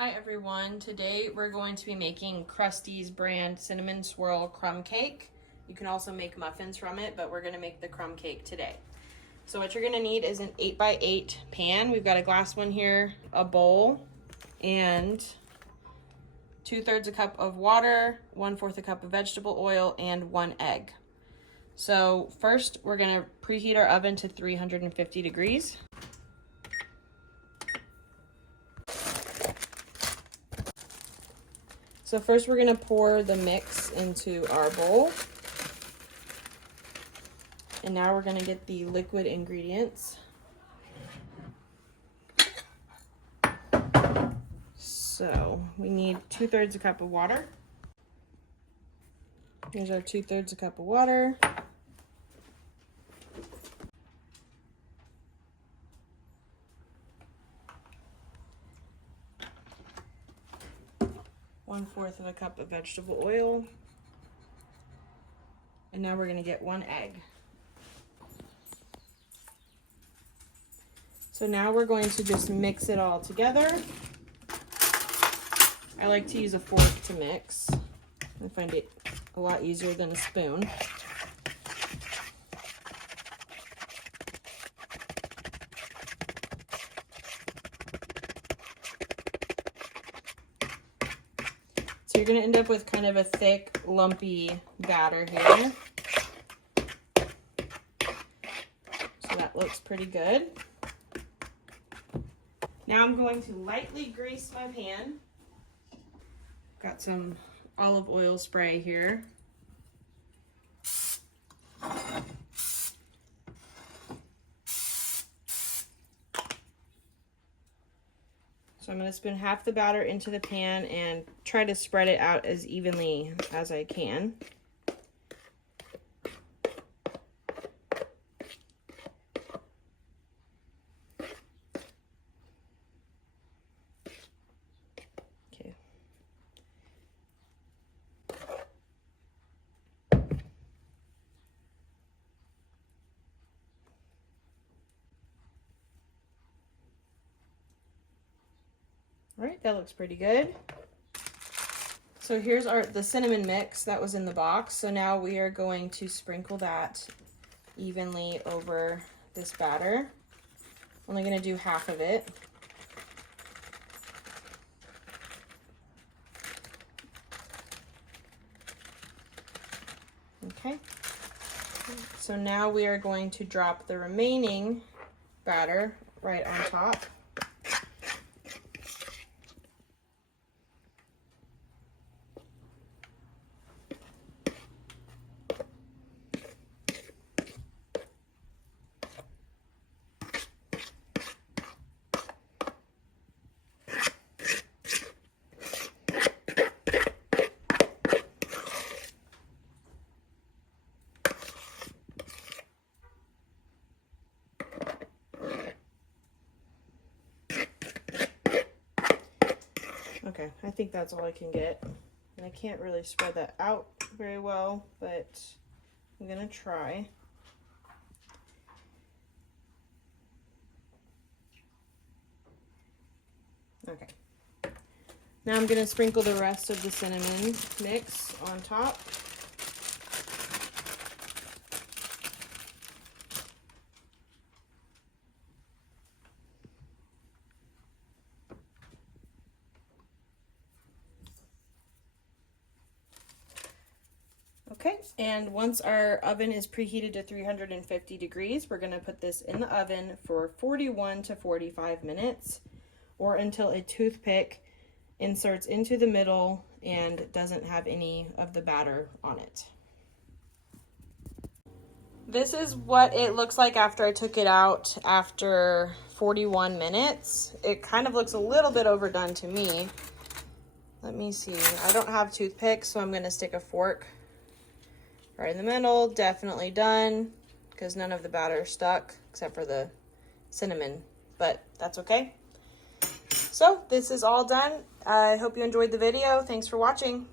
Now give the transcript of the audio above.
Hi everyone, today we're going to be making Krusteaz brand cinnamon swirl crumb cake. You can also make muffins from it, but we're going to make the crumb cake today. So what you're going to need is an 8x8 pan. We've got a glass one here, a bowl, and 2/3 a cup of water, 1/4 a cup of vegetable oil, and 1 egg. So first we're going to preheat our oven to 350 degrees. So first we're gonna pour the mix into our bowl. And now we're gonna get the liquid ingredients. So we need 2/3 a cup of water. Here's our 2/3 a cup of water. One-fourth of a cup of vegetable oil. And now we're gonna get 1 egg. So now we're going to just mix it all together. I like to use a fork to mix. I find it a lot easier than a spoon. So you're gonna end up with kind of a thick, lumpy batter here. So that looks pretty good. Now I'm going to lightly grease my pan. Got some olive oil spray here. So I'm going to spoon half the batter into the pan and try to spread it out as evenly as I can. Okay. All right, that looks pretty good. So here's the cinnamon mix that was in the box. So now we are going to sprinkle that evenly over this batter. Only going to do half of it. Okay. So now we are going to drop the remaining batter right on top. Okay, I think that's all I can get. And I can't really spread that out very well, but I'm gonna try. Okay. Now I'm gonna sprinkle the rest of the cinnamon mix on top. Okay, and once our oven is preheated to 350 degrees, we're going to put this in the oven for 41 to 45 minutes, or until a toothpick inserts into the middle and doesn't have any of the batter on it. This is what it looks like after I took it out after 41 minutes. It kind of looks a little bit overdone to me. Let me see. I don't have toothpicks, so I'm going to stick a fork right in the middle. Definitely done, because none of the batter stuck except for the cinnamon, but that's okay. So this is all done. I hope you enjoyed the video. Thanks for watching.